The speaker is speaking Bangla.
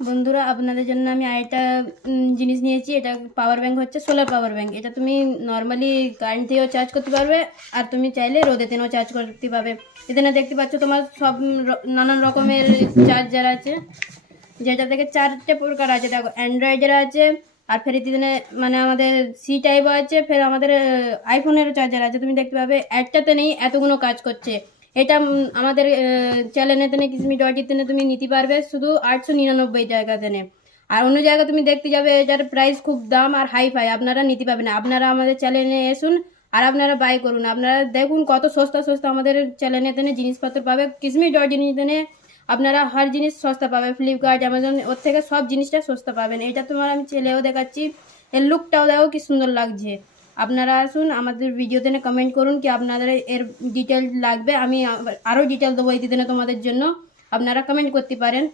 বন্ধুরা, আপনাদের জন্য আমি আরেকটা জিনিস নিয়েছি। এটা পাওয়ার ব্যাংক হচ্ছে সোলার পাওয়ার ব্যাংক। এটা তুমি নর্মালি কারেন্ট দিয়েও চার্জ করতে পারবে, আর তুমি চাইলে রোদে তেনেও চার্জ করতে পারবে। এখানে দেখতে পাচ্ছ তোমার সব নানান রকমের চার্জার আছে, যেটা থেকে চারটে প্রকার আছে। দেখো, অ্যান্ড্রয়েডের আছে, আর ফের দিনে মানে আমাদের সি টাইপও আছে, ফের আমাদের আইফোনেরও চার্জার আছে। তুমি দেখতে পাবে একটাতে নেই এতগুলো কাজ করছে। এটা আমাদের চ্যানেলেতে নেই, কিসমি ডট ইতে তুমি নিতে পারবে শুধু 899 টাকাতে নে। আর অন্য জায়গায় তুমি দেখতে যাবে এটার প্রাইস খুব দাম আর হাই ফাই, আপনারা নিতে পারবেন না। আপনারা আমাদের চ্যানেলে এসুন আর আপনারা বাই করুন। আপনারা দেখুন কত সস্তা সস্তা আমাদের চ্যানেলেতে জিনিসপত্র পাবে। কিসমি ডট ইনে আপনারা হর জিনিস সস্তা পাবে। ফ্লিপকার্ট, অ্যামাজন, ওর থেকে সব জিনিসটা সস্তা পাবেন। এটা তোমার আমি ছেলেও দেখাচ্ছি, এর লুকটাও দেখো কি সুন্দর লাগছে। আপনারা আসুন, আমাদের ভিডিওতে কমেন্ট করুন কি আপনাদের এর ডিটেল লাগবে। আমি আরও ডিটেল দেবো এই দিনে তোমাদের জন্য, আপনারা কমেন্ট করতে পারেন।